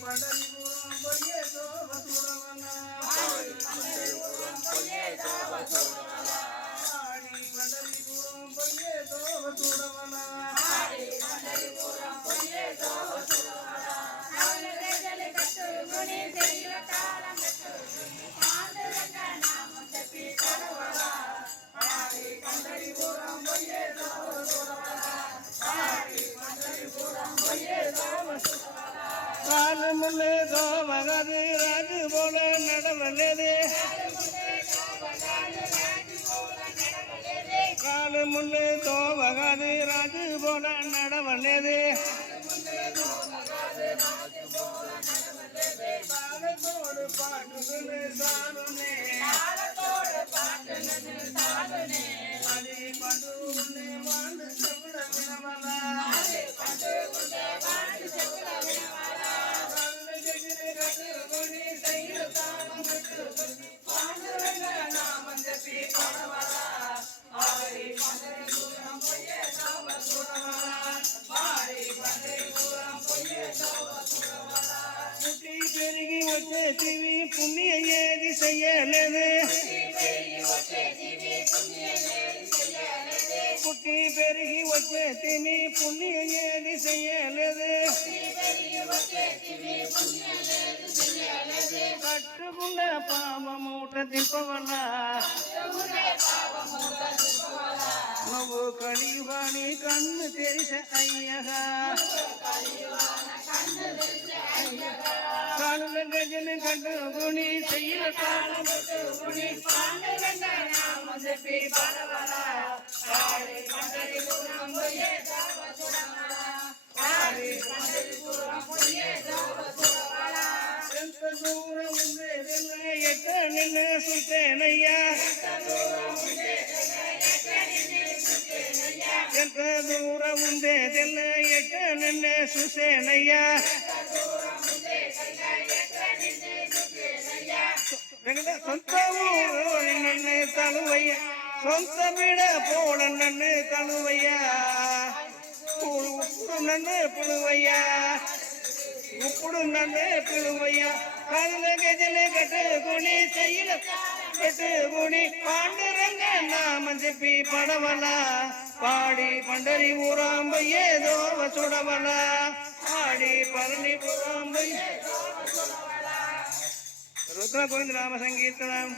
పండరిపురం పోయే శోభ చూడవనా పండరిపురం పోయే శోభ చూడవనా పండరిపురం పోయే శోభ చూడవనా పండరిపురం పోయే శోభ చూడవనా ఆలరేజలు కట్టుకొని తెల్ల కాలం కట్టుకొని పాండురంగ నామం చెప్పి పడవలా పండరిపురం పోయే శోభ చూడవనా పండరిపురం పోయే శోభ చూడవనా காலமுல்லே தோமகது ராஜு போல நடவல்லதே காலமுல்லே தோமகது ராஜு போல நடவல்லதே காலத்தோடு பாட்டுன்னு சாருனே அது பண்டு வாழ்ந்து செவிட வினவலா பெருகி వచ్చే திவி புண்ணிய ஏதி செய்யலது குட்டி பெருகி వచ్చే திவி புண்ணிய ஏதி செய்யலது కట్టుకున్న పాపమూట దింపవలా నువ్వు కలియుగాని కన్ను తెరిసే అయ్యగా కానుల గజను కట్టుకుని చెయ్యిల కాలం కట్టుకుని పాండురంగ నామం చెప్పి పడవలా పండరిపురం పోయే శోభ చూడవలా పండరిపురం పోయే శోభ చూడవలా ఎంత దూరం ఉందే ఎక్క నిన్ను సుతేనయ్యా ఎంత దూరం ఉందే ఎక్క నిన్ను సుసేనయ్యా సొంత ఊరు నన్ను తలువయ్య సొంత బిడ పోడ నన్ను తలువయ్యా ఇప్పుడు నన్ను పిలువయ్యా ఇప్పుడు నన్ను పిలువయ్యా కళ్ళ గజలు కట్టుకుని చెయ్యిల కట్టుకుని పాండురంగ నామం చెప్పి పడవలా పాడి పండరి ఊరం పోయే దోవ చూడవలా పాడి పండరిపురం పోయే రుద్ర గోవింద నామ సంకీర్తనం